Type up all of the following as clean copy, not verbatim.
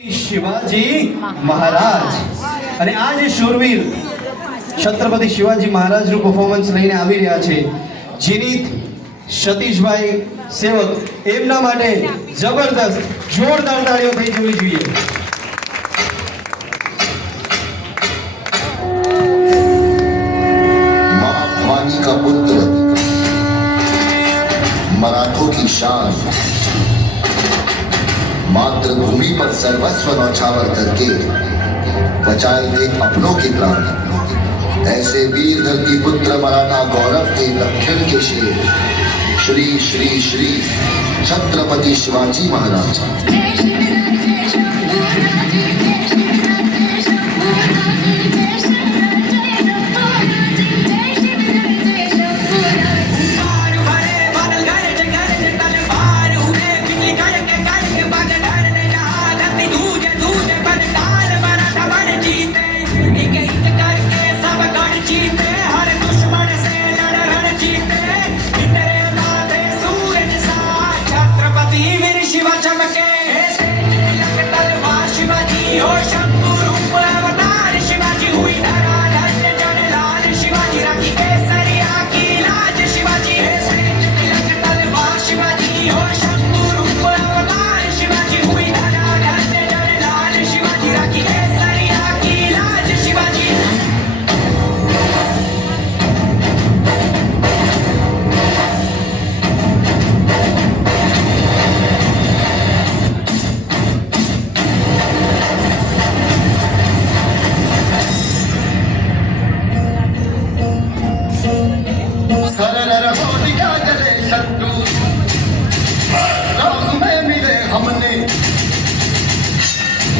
શિવાજી મહારાજ અને આ જે શૂરવીર છત્રપતિ શિવાજી મહારાજનું પરફોર્મન્સ લઈને આવી રહ્યા છે જીનીત સતીશભાઈ સેવક એમના માટે જબરદસ્ત જોરદાર તાળીઓ થઈ જવી જોઈએ। मानी का पुत्र मराठों की शान मातृभूमि पर सर्वस्व नौछावर करके बचाएंगे अपनों के प्राण। ऐसे वीर धरती पुत्र मराठा गौरव के दक्षिण के शेर श्री श्री श्री छत्रपति शिवाजी महाराज।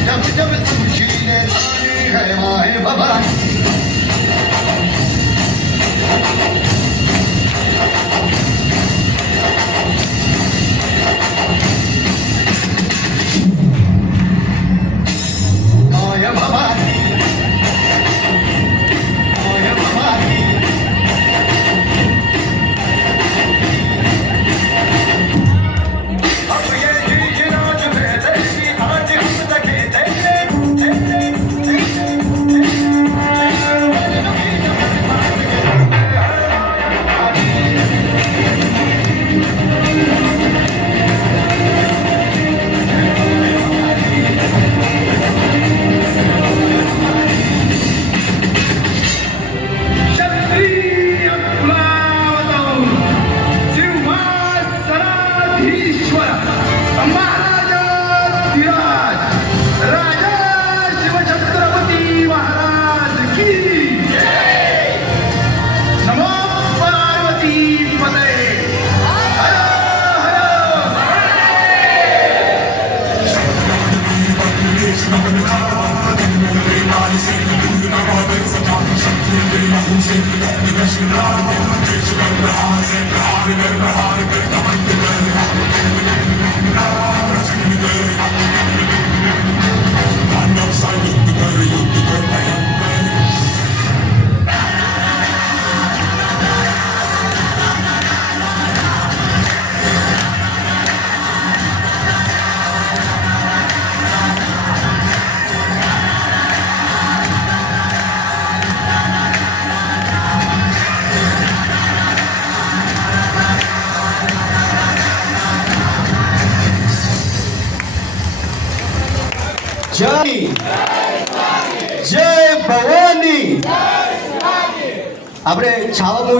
जब जब शमशीरें तानी है माहे भवानी माया भवानी माया भवानी अब ये जीज राज में तेरी आज हम तके जय जय भवानी। આપણે છાવા